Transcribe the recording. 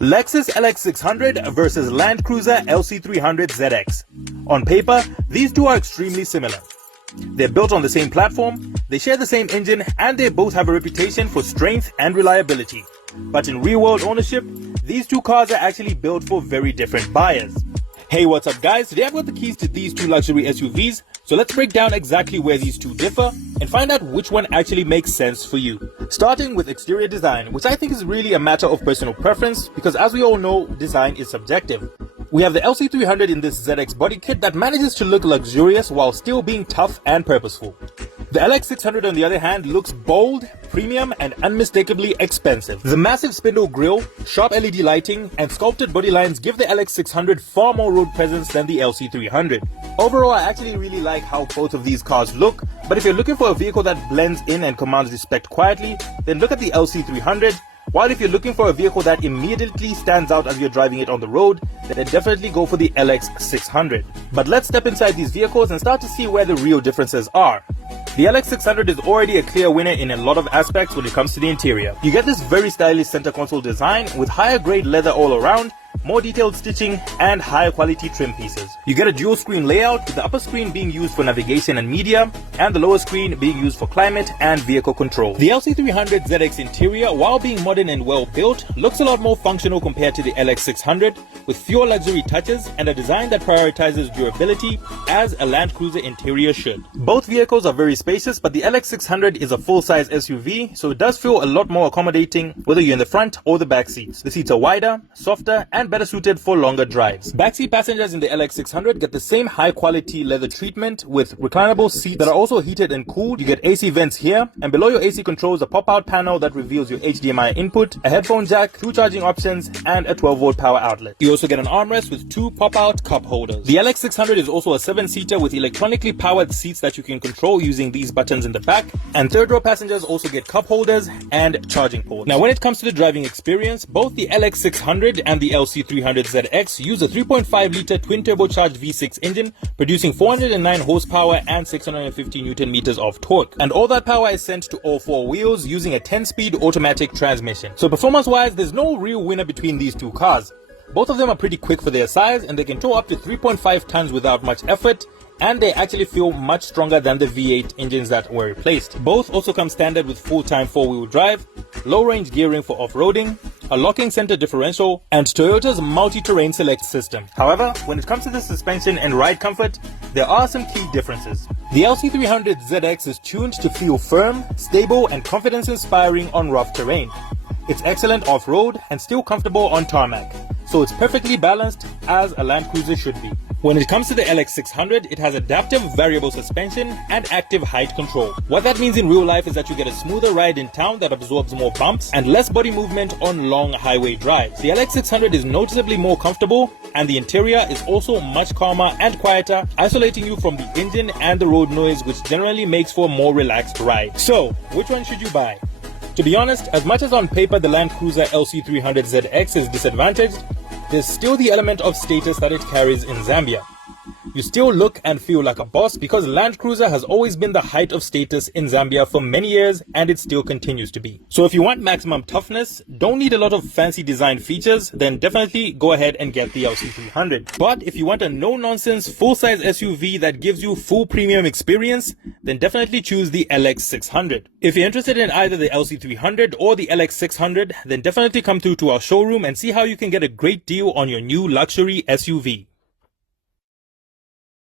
Lexus LX600 versus Land Cruiser LC300 ZX. On paper, these two are extremely similar. They're built on the same platform, they share the same engine, and they both have a reputation for strength and reliability. But in real-world ownership, these two cars are actually built for very different buyers. Hey, what's up guys? Today I've got the keys to these two luxury SUVs, so let's break down exactly where these two differ and find out which one actually makes sense for you. Starting with exterior design, which I think is really a matter of personal preference because as we all know, design is subjective. We have the LC300 in this ZX body kit that manages to look luxurious while still being tough and purposeful. The LX600 on the other hand looks bold, premium and unmistakably expensive. The massive spindle grille, sharp LED lighting and sculpted body lines give the LX600 far more road presence than the LC300. Overall, I actually really like how both of these cars look, but if you're looking for a vehicle that blends in and commands respect quietly, then look at the LC300. While if you're looking for a vehicle that immediately stands out as you're driving it on the road, then definitely go for the LX600. But let's step inside these vehicles and start to see where the real differences are. The LX600 is already a clear winner in a lot of aspects when it comes to the interior. You get this very stylish center console design with higher grade leather all around, more detailed stitching and higher quality trim pieces. You get a dual screen layout with the upper screen being used for navigation and media and the lower screen being used for climate and vehicle control. The LC300 ZX interior, while being modern and well built, looks a lot more functional compared to the LX600 with fewer luxury touches and a design that prioritizes durability as a Land Cruiser interior should. Both vehicles are very spacious, but the LX600 is a full-size SUV, so it does feel a lot more accommodating whether you're in the front or the back seats. The seats are wider, softer and better suited for longer drives. Backseat passengers in the LX600 get the same high quality leather treatment with reclinable seats that are also heated and cooled. You get AC vents here, and below your AC controls a pop-out panel that reveals your HDMI input, a headphone jack, 2 charging options and a 12-volt power outlet. You also get an armrest with 2 pop-out cup holders. The LX600 is also a 7-seater with electronically powered seats that you can control using these buttons in the back, and third row passengers also get cup holders and charging ports. Now when it comes to the driving experience, both the LX600 and the LC300 ZX use a 3.5-liter twin-turbocharged V6 engine, producing 409 horsepower and 650 Newton meters of torque. And all that power is sent to all 4 wheels using a 10-speed automatic transmission. So performance-wise, there's no real winner between these two cars. Both of them are pretty quick for their size, and they can tow up to 3.5 tons without much effort, and they actually feel much stronger than the V8 engines that were replaced. Both also come standard with full-time 4-wheel drive, low-range gearing for off-roading, a locking center differential, and Toyota's multi-terrain select system. However, when it comes to the suspension and ride comfort, there are some key differences. The LC300 ZX is tuned to feel firm, stable, and confidence-inspiring on rough terrain. It's excellent off-road and still comfortable on tarmac, so it's perfectly balanced as a Land Cruiser should be. When it comes to the LX600, it has adaptive variable suspension and active height control. What that means in real life is that you get a smoother ride in town that absorbs more bumps and less body movement on long highway drives. The LX600 is noticeably more comfortable, and the interior is also much calmer and quieter, isolating you from the engine and the road noise, which generally makes for a more relaxed ride. So, which one should you buy? To be honest, as much as on paper the Land Cruiser LC300 ZX is disadvantaged, there's still the element of status that it carries in Zambia. You still look and feel like a boss because Land Cruiser has always been the height of status in Zambia for many years, and it still continues to be. So if you want maximum toughness, don't need a lot of fancy design features, then definitely go ahead and get the LC300. But if you want a no-nonsense full-size SUV that gives you full premium experience, then definitely choose the LX600. If you're interested in either the LC300 or the LX600, then definitely come through to our showroom and see how you can get a great deal on your new luxury SUV.